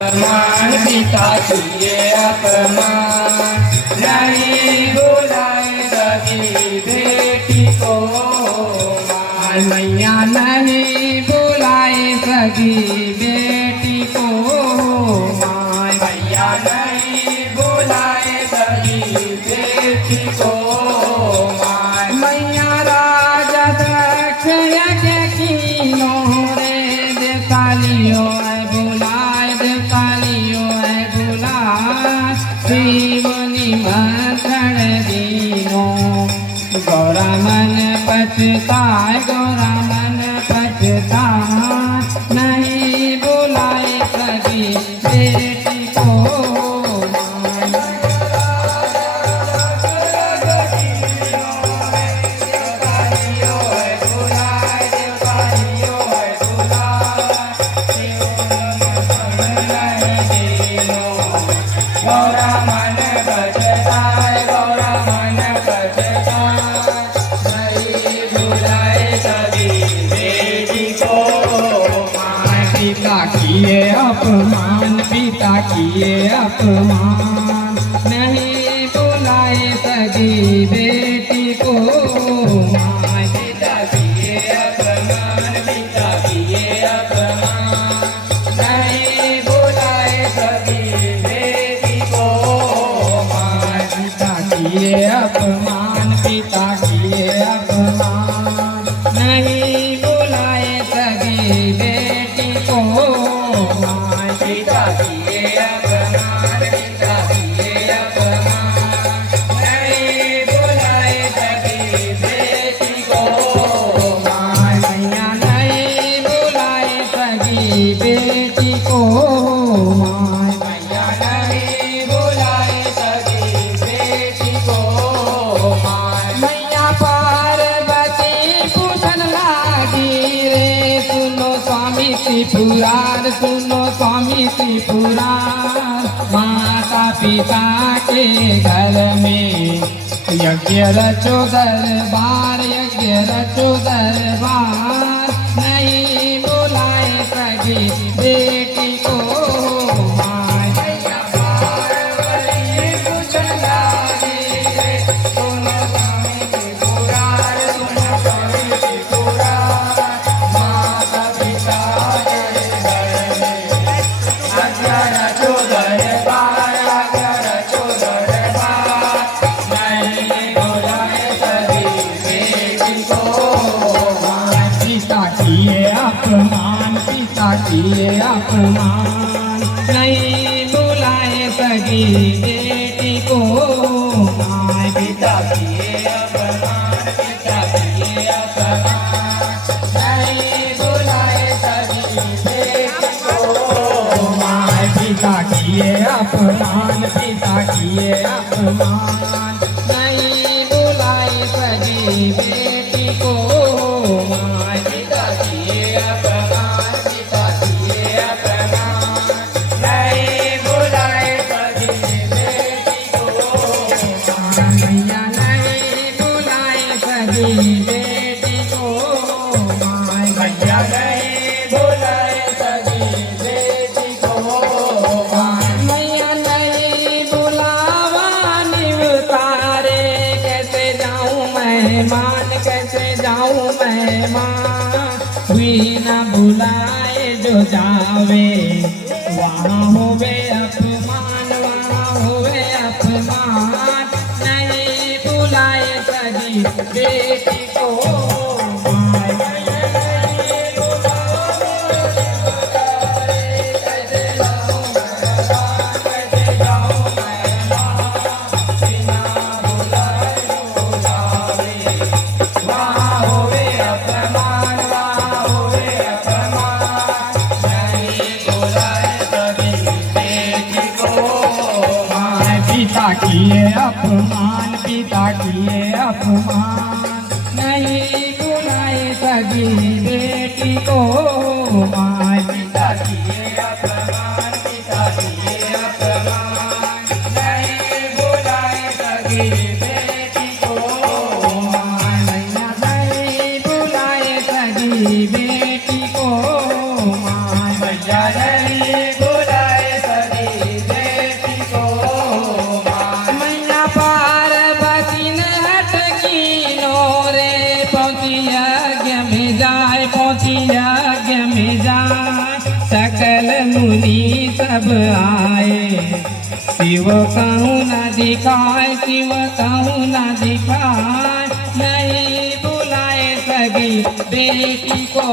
अपमान पिता किए अपमान, नहीं बुलाए सगी बेटी को मान। मैया नहीं बुलाए सगी बेटी को मान। मैया नहीं बुलाए सगी बेटी को मान। मैया राजा दक्ष यज्ञ कीनो रे देवतालियो निमंत्रण दीनो। गौरा मन पछताए, गौरा मन पछताए, नहीं बुलाए सगी बेटी को गौरा मन पछताए, गौरा मन पछताए, नहीं बुलाए सगी बेटी को मान। पिता किए अपमान, पिता किए अपमान, नहीं बुलाए सगी बेटी को मान। पिता किए अपमान, पिता किए अपमान, नहीं बुलाए सगी किए अपमान। पिता किए अपमान, नहीं बुलाए सगी बेटी को मान। पिता किए अपमान, पिता किए अपमान, नहीं बुलाए सगी बेटी को मान। मैया नहीं बुलाए सगी बेटी को मान। मैया नहीं बुलाए सगी बेटी को मान। मैया पार्वती पूछन लागी रे, सुनो स्वामी त्रिपुरार, सुनो स्वामी त्रिपुरार। माता पिता के घर में यज्ञ रचो दरबार, यज्ञ रचो दरबार, नहीं बुलाए सगी बेटी को मान। अपमान, पिता किए अपमान, नहीं बुलाए सगी बेटी को मान। पिता किए अपमान, पिता किए अपमान, नहीं बुलाए सगी बेटी को मान। पिता किए अपमान, पिता किए अपमान, नहीं बुलाए सगी बेटी को मान। पिता किए अपमान, पिता किए अपमान, नहीं बुलाए सगी बेटी को मान। मैया नहीं बुलाए सगी बेटी को मान। मैया नहीं बुलाए सगी बेटी को मान। मैया नहीं बुलावा निवतारे, कैसे जाऊं मेहमान, कैसे जाऊं मेहमान। हुई न बुलाए जो जावे, वहाँ होवे अपमान, वहाँ होवे अपमान, नहीं बुलाए सगी बेटी को मान। पिता किए अपमान, पिता किए अपमान, नहीं बुलाए सगी बेटी को मान। पिता किए अपमान, पिता किए अपमान, नहीं बुलाए सगी बेटी को मान। मैया नहीं बुलाए सगी बेटी को मान। मैया नहीं बुलाए सब आए। शिव कहूँ न दिखाए, शिव कहूँ न दिखाए, नहीं बुलाए सगी बेटी को।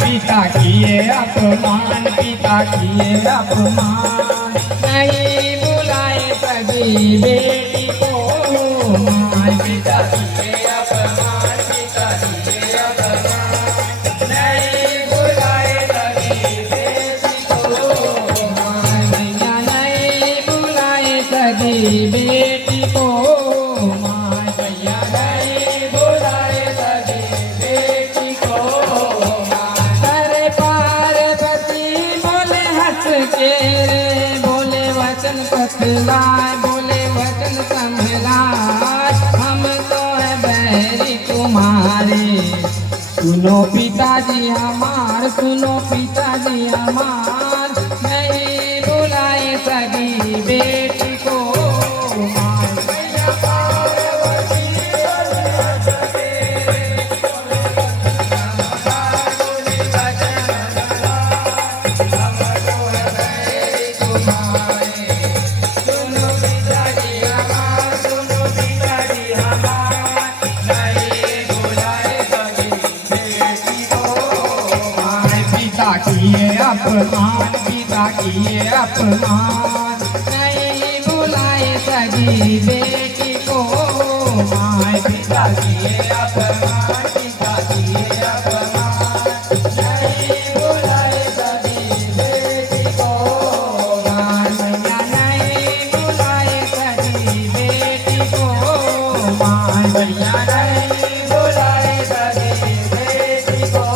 पिता किए अपमान, पिता किए अपमान, नहीं बुलाए सगी बेटी को। माँ पिता किए अपमान, पिता किए अपमान, नहीं बुलाए सगी बेटी को। माँ मैया नहीं बुलाए सगी बेटी को। माँ मैया नहीं बुलाए सगी बेटी को। के बोले वचन पतलाए, बोले वचन संभलाए, हम तो है बैरी तुम्हारे। सुनो पिताजी हमार, सुनो पिताजी हमार, नहीं बुलाए सगी बेटी को। किए अपमान, पिता किए अपमान, नहीं बुलाए सगी बेटी को। माँ पिता किए अपमान, पिता किए अपमान, नहीं बुलाए सगी बेटी को। माँ मैया नहीं बुलाए सगी बेटी को। माँ मैया नहीं बुलाए सगी बेटी को।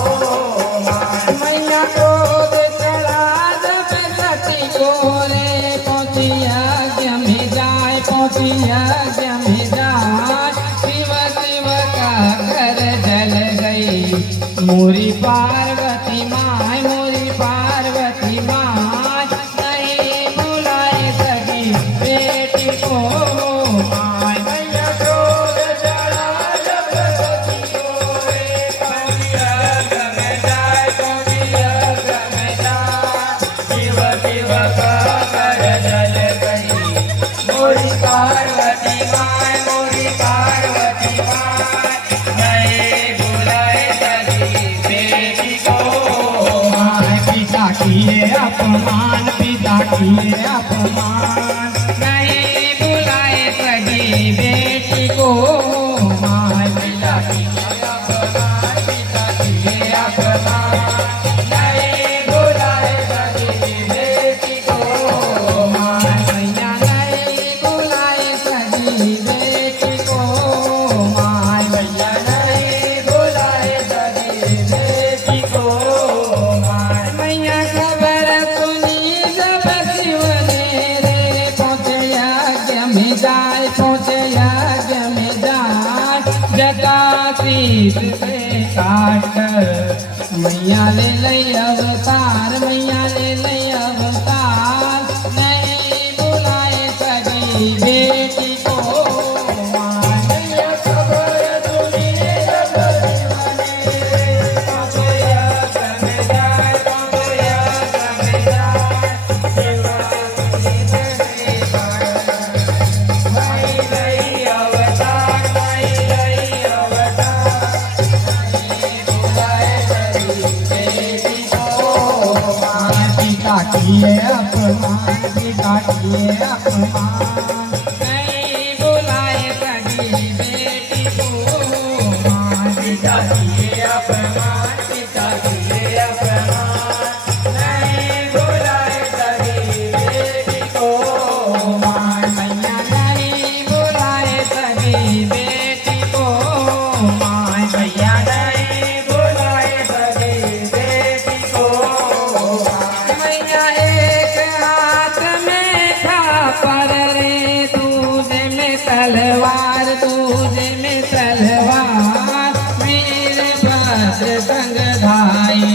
मैया क्रोध चढ़ा जब सती को रे, पहुँचिया जम जाए, पहुँचिया जम जाए, शिव शिव का घर जल गई। मोरी पार्वती माँ, मोरी पार्वती माँ, नहीं बुलाए सगी बेटी को। माँ मैया क्रोध चढ़ा जब सती को रे, पहुँचिया जम जाए, पहुँचिया जम जाए, शिव शिव का घर जल गई। मोरी पार्वती माँ, मोरी पार्वती माँ, नहीं बुलाए सगी बेटी को। माँ पिता किए अपमान, पिता किए अपमान, नहीं बुलाए सगी बेटी को। माँ पिता किए अपमान, पिता किए अपमान, नहीं बुलाए सगी बेटी को। माँ मैया नहीं बुलाए सगी बेटी को। माँ मैया नहीं बुलाए सगी बेटी को। माँ मैया खबर सुनी जब शिव ने रे, पहुँचे यज्ञ में जाए, पहुँचे यज्ञ में जाए, जटा शीश से काट कर मैया ले लई अवतार, मैया ले लई अवतार, नहीं बुलाए सगी बेटी को। माँ मैया खबर सुनी जब शिव ने रे, पहुँचे यज्ञ में जाए, पहुँचे यज्ञ में जाए, शिव शीश से काट कर माई लई अवतार, माई लई अवतार, नहीं बुलाए सगी बेटी को। माँ पिता किए अपमान, पिता किए अपमान, नहीं बुलाए सगी बेटी को। माँ पिता किए अपमान, पिता किए अपमान, नहीं बुलाए सगी बेटी को। माँ मैया नहीं बुलाए सगी बेटी को। माँ मैया नहीं बुलाए सगी बेटी को। मैया एक हाथ में था दूजे में तलवार वीरभद्र संग धाई।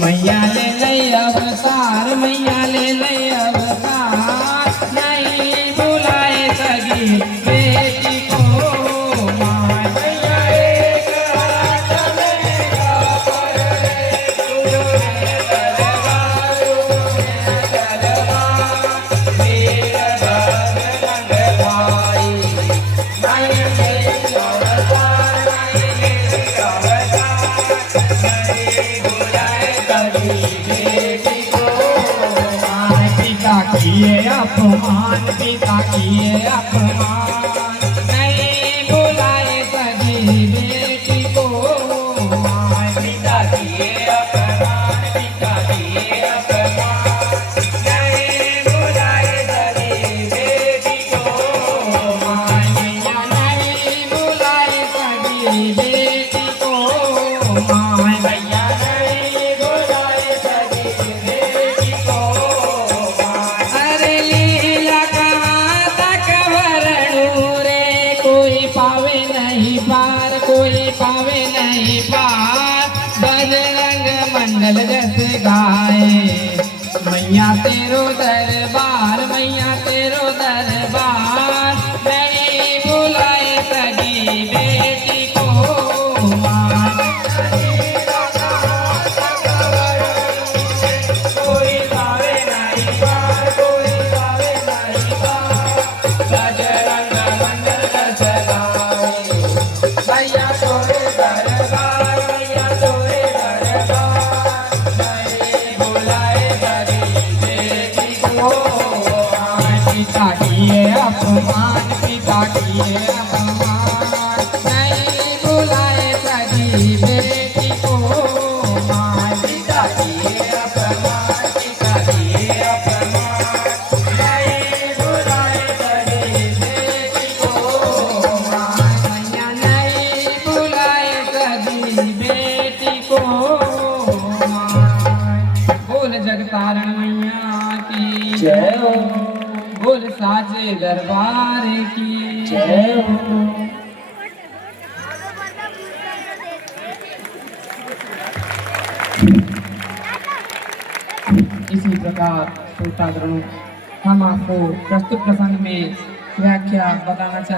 मैया ले लई अवतार, मैया ले लई अवतार, नहीं बुलाए सगी बेटी को माँ। मैया एक हाथ में कापर रे, तुझे तलवार वीरभद्र संग धाई। नहीं ले अवतार, नहीं ले अवतार, नहीं बुलाए सगी बेटी को माँ। पिता किए अपमान, पिता किए अपमान, नहीं बुलाए सगी बेटी को माँ। पिता किए अपमान, पिता किए अपमान, नहीं बुलाए सगी बेटी को माँ। मैया नहीं बुलाए सगी बेटी को माँ। मैया नहीं बुलाए सगी बेटी को माँ। अरे लीला कहाँ तक वरणू रे, कोई पावे नहीं पार, कोई पावे नहीं पार। बजरंग मंडल जस गाए, मैया तेरो दरबार, मैया तेरो दरबार, नहीं बुलाए सगी बेटी को माँ। कोई पावे नहीं पार, कोई पावे नहीं पार। बजरंग मंडल जस गाए, मैया तोरे दरबार, मैया तोरे दरबार, नहीं बुलाए सगी बेटी को माँ। पिता किए अपमान, पिता किए अपमान, नहीं बुलाए सगी बेटी को माँ। पिता किए अपमान, पिता किए अपमान, नहीं बुलाए सगी बेटी को माँ। मैया नहीं बुलाए सगी बेटी को माँ। बोल जगतारण मैया की जय हो, बोल साचे दरबार की जय हो। इसी प्रकार श्रोतागणों, हम आपको प्रस्तुत प्रसंग में व्याख्या बताना चाहेंगे।